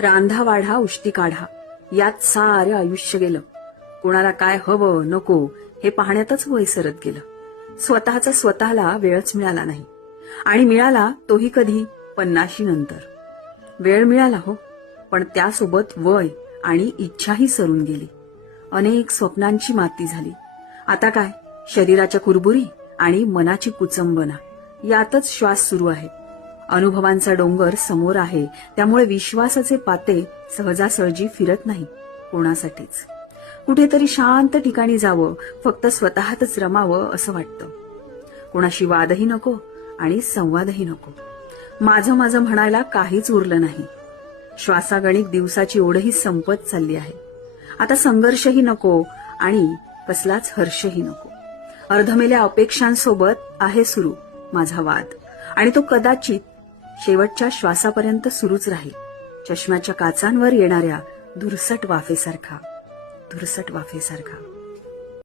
रांधा वाढा उष्टी काढा यात सारं आयुष्य गेलं. कोणाला काय हवं नको हे पाहण्यातच वय सरत गेलं. स्वतःचा स्वतःला वेळच मिळाला नाही. आणि मिळाला तोही कधी 50 नंतर. वेळ मिळाला हो, पण त्यासोबत वय आणि इच्छाही सरून गेली. अनेक स्वप्नांची माती झाली. आता काय, शरीराच्या कुरबुरी आणि मनाची कुचंबना यातच श्वास सुरू आहे. अनुभवांचा डोंगर समोर आहे, त्यामुळे विश्वासाचे पाते सहजासहजी फिरत नाही कोणासाठीच. कुठेतरी शांत ठिकाणी जावं, फक्त स्वतःतच रमावं असं वाटतं. कोणाशी वादही नको आणि संवादही नको. माझं माझं म्हणायला काहीच उरलं नाही. श्वासागणिक दिवसाची ओढही संपत चालली आहे. आता संघर्षही नको आणि कसलाच हर्षही नको. अर्धमेल्या अपेक्षांसोबत आहे सुरू माझा वाद, आणि तो कदाचित शेवटच्या श्वासापर्यंत सुरूच राहील. चष्म्याच्या काचांवर येणाऱ्या धुरसट वाफेसारखा.